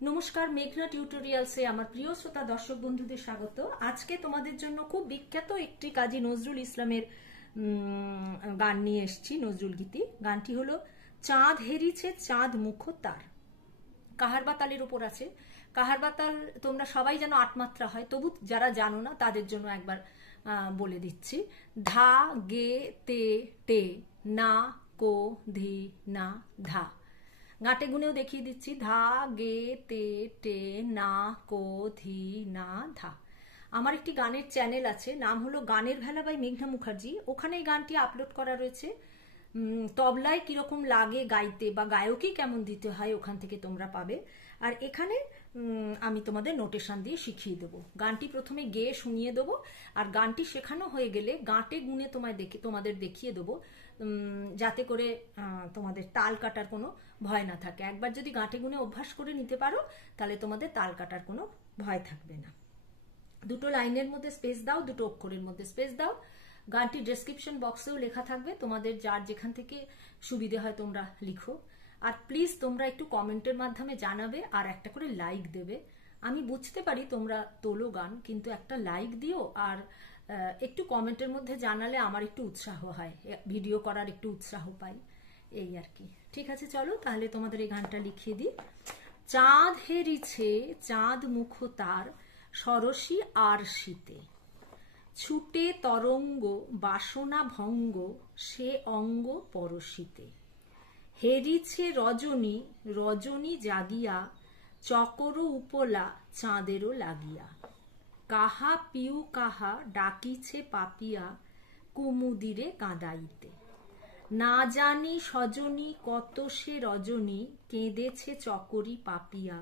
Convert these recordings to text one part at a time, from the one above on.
নমস্কার, মেঘনা টিউটোরিয়ালসে আমার প্রিয় শ্রোতা দর্শক বন্ধুদের স্বাগত। আজকে তোমাদের জন্য খুব বিখ্যাত একটি কাজী নজরুল ইসলামের গান নিয়ে এসেছি, নজরুল গীতি। গানটি হলো চাঁদ হেরিছে চাঁদ মুখ তার। কাহারবাতালের উপর আছে। কাহারবাতাল তোমরা সবাই জানো ৮ মাত্রা হয়, তবু যারা জানো না তাদের জন্য একবার বলে দিচ্ছি। ধা গে তে টে না কো ধি না ধা। গাঁটে গুনেও দেখিয়ে দিচ্ছি। ধা গে তে টে না কো ধি না ধা। আমার একটি গানের চ্যানেল আছে, নাম হলো গানের ভেলা বাই মেঘনা মুখার্জি। ওখানে এই গানটি আপলোড করা রয়েছে। তবলায় কিরকম লাগে গাইতে বা গায়কই কেমন দিতে হয় ওখান থেকে তোমরা পাবে। আর এখানে আমি তোমাদের নোটেশন দিয়ে শিখিয়ে দেবো। গানটি প্রথমে গেয়ে শুনিয়ে দেবো, আর গানটি শেখানো হয়ে গেলে গাঁটে গুনে তোমাদের দেখিয়ে দেবো, যাতে করে তোমাদের তাল কাটার কোনো ভয় না থাকে। একবার যদি গাঁটে গুনে অভ্যাস করে নিতে পারো তাহলে তোমাদের তাল কাটার কোনো ভয় থাকবে না। দুটো লাইনের মধ্যে স্পেস দাও, দুটো অক্ষরের মধ্যে স্পেস দাও। গানটি ডেসক্রিপশন বক্সেও লেখা থাকবে, তোমাদের যার যেখান থেকে সুবিধে হয় তোমরা লিখো। আর প্লিজ তোমরা একটু কমেন্টের মাধ্যমে জানাবে, আর একটা করে লাইক দেবে। আমি বুঝতে পারি তোমরা তোলো গান, কিন্তু একটা লাইক দিও আর একটু কমেন্টের মধ্যে জানালে আমার একটু উৎসাহ হয়, ভিডিও করার একটু উৎসাহ পাই, এই আর কি। ঠিক আছে, চলো তাহলে তোমাদের এই গানটা লিখিয়ে দিই। চাঁদ হেরিছে চাঁদ মুখ তার, সরসী আর শীতে ছুটে তরঙ্গ বাসনা ভঙ্গ, সে অঙ্গ পরশিতে হেরিছে রজনী রজনী জাগিয়া, চকর উপলা চাঁদেরও লাগিয়া, কাহা পিউ কাহা ডাকিছে পাপিয়া, কুমুদিরে কাঁদাইতে না জানি সজনী কত সে রজনী, কেঁদেছে চকরি পাপিয়া,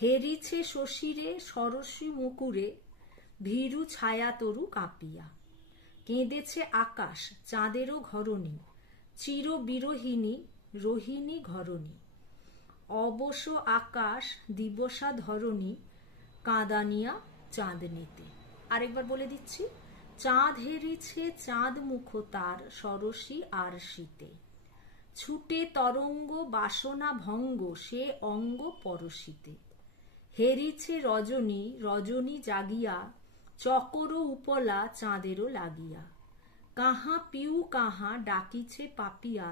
হেরিছে শশীরে সরসী মুকুরে, ভীরু ছায়া তরু কাঁপিয়া, কেঁদেছে আকাশ চাঁদেরও ঘরণী, চির বিরোহিনী রোহিণী ঘরণী, অবশ আকাশ দিবসা ধরণী, কাঁদানিয়া চাঁদনীতে। আরেকবার বলে দিচ্ছি। চাঁদ হেরিছে চাঁদ মুখ তার, সরসী আর শীতে ছুটে তরঙ্গ বাসনা ভঙ্গ, সে অঙ্গ পরশিতে হেরিছে রজনী রজনী জাগিয়া, চকর উপলা চাঁদেরও লাগিয়া, কাহা পিউ কাহা ডাকিছে পাপিয়া,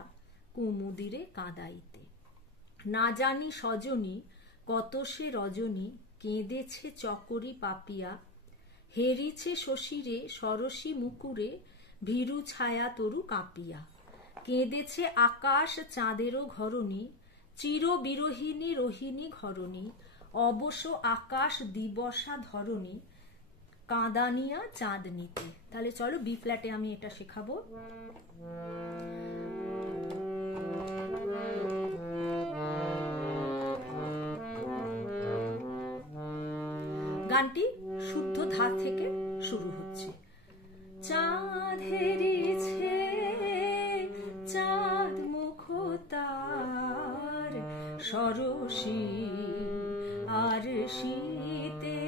কুমুদিরে কাঁদাইতে না জানি সজনী কত সে রজনী, কেঁদেছে চকরি পাপিয়া, হেরিছে শশীরে সরসী মুকুরে, ভীরু ছায়া তরু কাঁপিয়া, কেঁদেছে আকাশ চাঁদেরও ঘরণী, চির বিরোহিনী রোহিণী ঘরণী, অবশ আকাশ দিবসা ধরণী, কাঁদানিয়া চাঁদনীতে। তাহলে চলো বি ফ্ল্যাটে আমি এটা শেখাবো। গানটি শুদ্ধ ধা থেকে শুরু হচ্ছে। চাঁদ হেরিছে চাঁদ মুখ তার, সরসী আর শীতে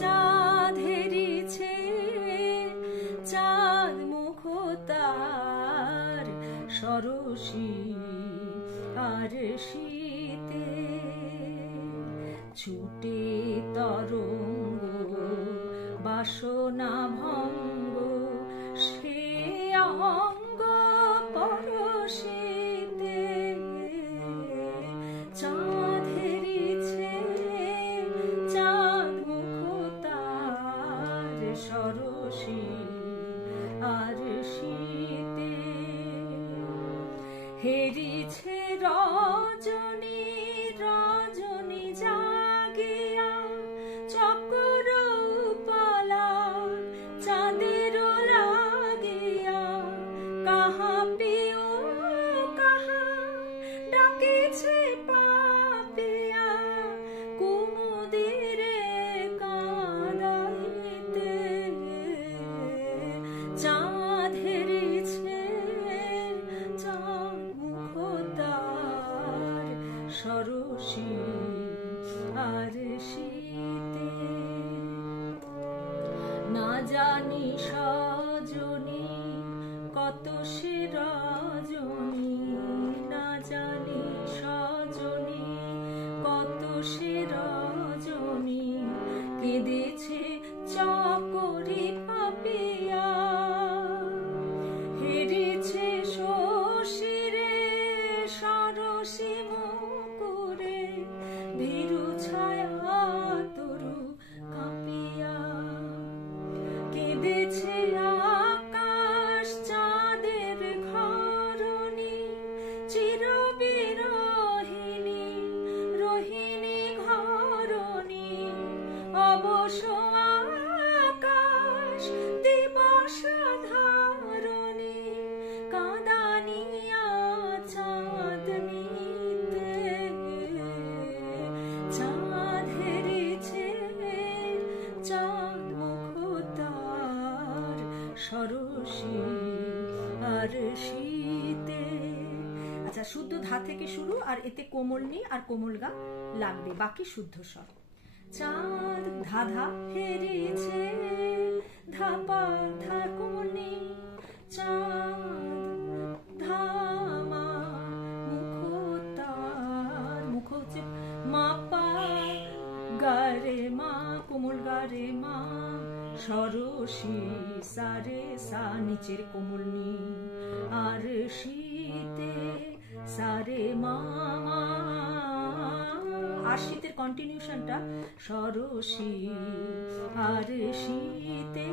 চাঁদ হেরিছে চাঁদ মুখ তার, সরসী আর শীতে ছুটে তরঙ্গ বাসনা ভঙ্গ, সে অঙ্গ পরশিতে চাঁদ হেরিছে চাঁদ মুখ তার, সরসী আর শীতে হেরিছে রজনী রজনী জাগিয়া, চকর উপলা চাঁদেরও লাগিয়া, কাহা পিউ কাহা ডাকিছে পাপিয়া, কুমুদিরে কাঁদাইতে চাঁদ হেরিছে চাঁদ মুখ তার, সরসী আর শীতে না জানি সজনী কত সে রজনী, না জানি সজনী শুদ্ধ ধা থেকে শুরু, আর এতে কোমল নি আর কোমল গা লাগবে, বাকি শুদ্ধ স্বর। চাঁদ ধা ধা হেরেছে, ধা পা ধা কোমল নি, চাঁদ ধা মা, মুখ তার, মুখ হচ্ছে মা পা, গা রে মা, কোমল গা রে মা, সরসি সা রে সা, নিচের কোমল নি, আর শীতে সা রে মা মা, আর শীতের কন্টিনিউশনটা সরসি, আর শীতে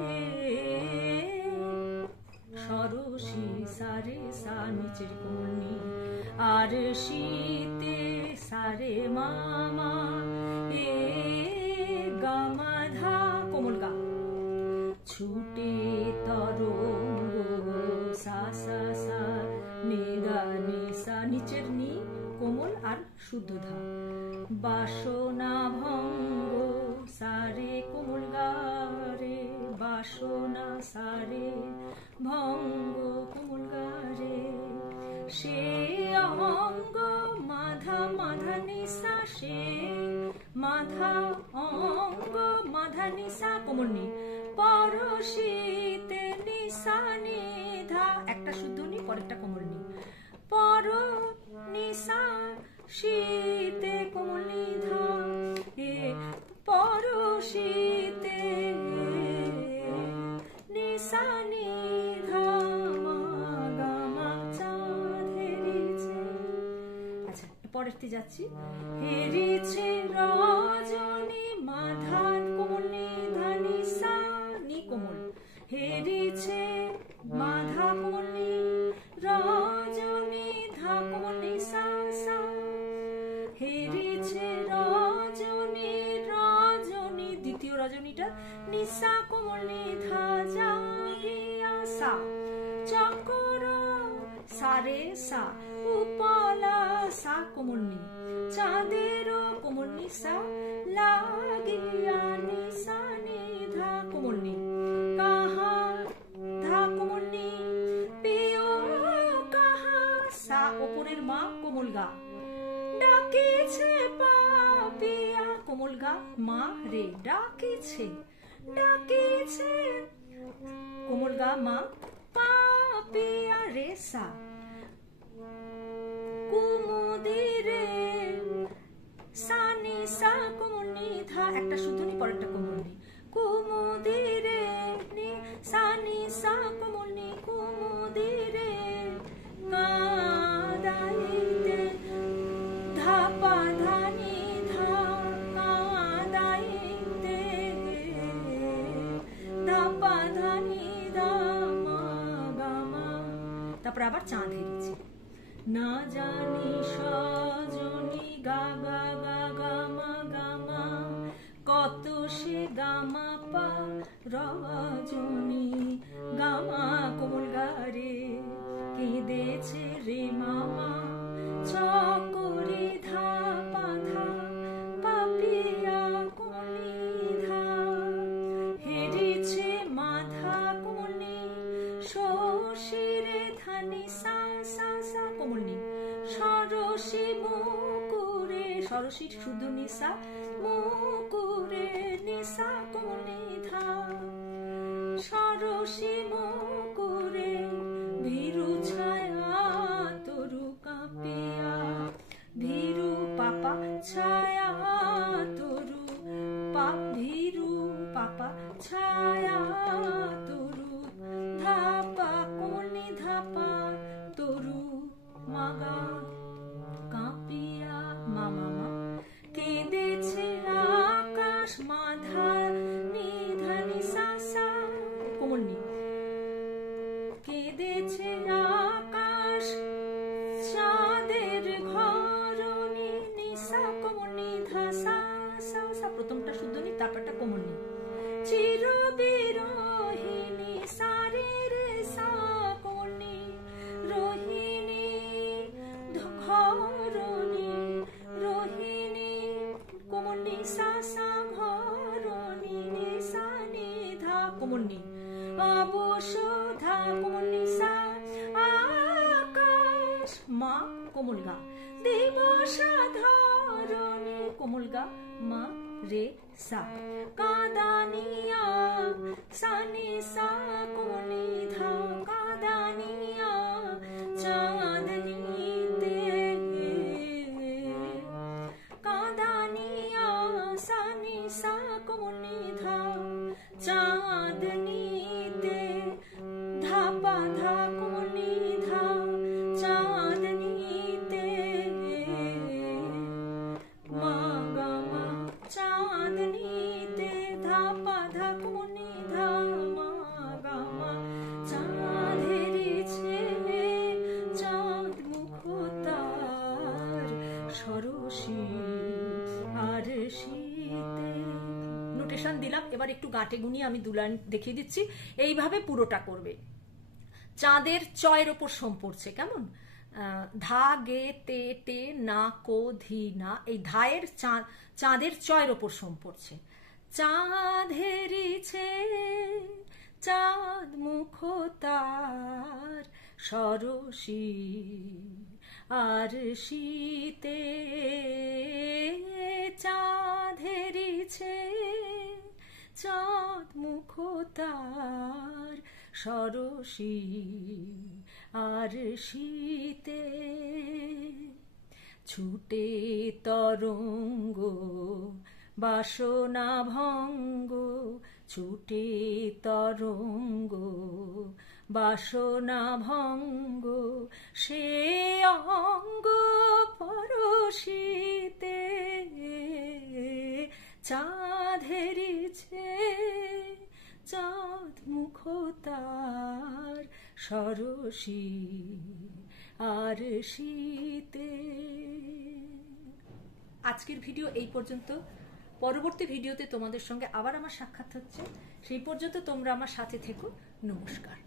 সরসি সা রে সা, নিচের কোমল নি, আর শীতে সা রে মা মা, এ গা মা ধা, কোমল গা, ছুটে তরঙ্গ সা সা সা, নে গা নে সা, নিচের নি কোমল আর শুদ্ধ ধা, বাসনা ভঙ্গ সা রে কোমল গা রে, বাসনা সা রে, ভঙ্গ কোমল গা রে, সে অঙ্গ মাধা মাধা নিসা, সে মাধা অঙ্গ মাধা নিসা, কোমল নি, পরশীতে নিসা নিধা, একটা শুদ্ধ নি পরেরটা কোমল নি, পর নিসা শীতে কোমল নিধা, এ পরশীতে নিসা নিধা, মা গা মা, চাঁদ হেরেছে। আচ্ছা পরেরটি যাচ্ছি, হেরেছে রজনী মাধা, কোমল নিধা নিসা নি কোমল, হেরেছে মাধা কোমল নি, রজনী ধা কোমল নি সা সা, হেরেছে রজনী, রজনী দ্বিতীয় রজনীটা নিসা কোমল নি ধা, জাগিয়া সা, চকর সা রে সা, উপলা সা কোমল নি, চাঁদের কোমল নি সা, লাগিয়া নিসা নি ধা কোমল নি, কাহা ধা কোমল নি, পেও কাহা সা, ওপরের মা কোমল গা, ডাকিছে পাপিয়া, কোমল গা মা রে, ডাকিছে, ডাকিছে কোমল গা মা, পাপিয়া রে সা, কুমুদিরে সা নি সা কোমল নি ধা, একটা শুদ্ধ নি পরেরটা কোমল নি, কুমুদিরে নি সা নি সা কোমল নি, কুমুদিরে কাদাইতে, ধা পা ধা নি ধা, কাদাইতে, ধা পা ধা নি ধা, মা গা মা, তারপর আবার চাঁদ হেরেছে, না জানি সজনী গা গা গা গা মা গা মা, কত সে গা মা পা, রজনী গা মা কোমল গা রে, কেঁদেছে রে মামা, চকরে ধা পা ধা, পাপিয়া কোমল নি ধা, হেরেছে মাধা কোমল নি, শশীরে ধা নি সা সা সা কোমল নি, সরসী মুকুরে, সরসী শুদ্ধ নিসা, মুকুরে নিসা কোমল নি ধা, সরসী মুকুরে, ভীরু ছায়া তরু কাঁপিয়া, ভীরু পাপা ছায়া তরু, পাপ ভীরু পাপা ছায়া তরু, ধাপা কোমল নি ধাপা, তরু মাগা কাঁপিয়া, মা মামা, কেঁদেছে আকাশ মাধা নিধা নিসা সা, কোমল নি, কেঁদেছে আকাশ কোমল গা, দিবসা ধরণী কোমল গা, মা রে সা, কাদানিয়া সানি সা কোনি ধা, কাদানিয়া চাঁদনীতে, কাদানিয়া সানি সা কোনি ধা, চাঁদনীতে, ধাপা ধা কোনি ধা, চাঁদনীতে, মা গা মা চাঁদনীতে, ধাপা ধা কোনি ধা, মা গা মা, চাঁদের ছেলে চাঁদ মুখ তার, সরসী আর শীতে। নোটেশন দিলাম, এবার একটু গাঁটে গুনিয়ে আমি দুলান দেখিয়ে দিচ্ছি। এইভাবে পুরোটা করবে। চাঁদের চয়ের ওপর সোম পড়ছে, কেমন? ধা গে তে টে না কো ধি না, এই ধায়ের চাঁদের চয়ের ওপর সোম পড়ছে। চাঁদেরিছে চাঁদ মুখ তার, সরসী আর শীতে, চাঁদেরিছে চাঁদ মুখ তার, সরসী আর শীতে, ছুটে তরঙ্গ বাসনা ভঙ্গ, ছুটে তরঙ্গ বাসনা ভঙ্গ, সে অঙ্গ পরশীতে, চাঁদেরিছে চাঁদ মুখ তার, সরসী আর শীতে। আজকের ভিডিও এই পর্যন্ত। পরবর্তী ভিডিওতে তোমাদের সঙ্গে আবার আমার সাক্ষাৎ হচ্ছে। সেই পর্যন্ত তোমরা আমার সাথে থেকো। নমস্কার।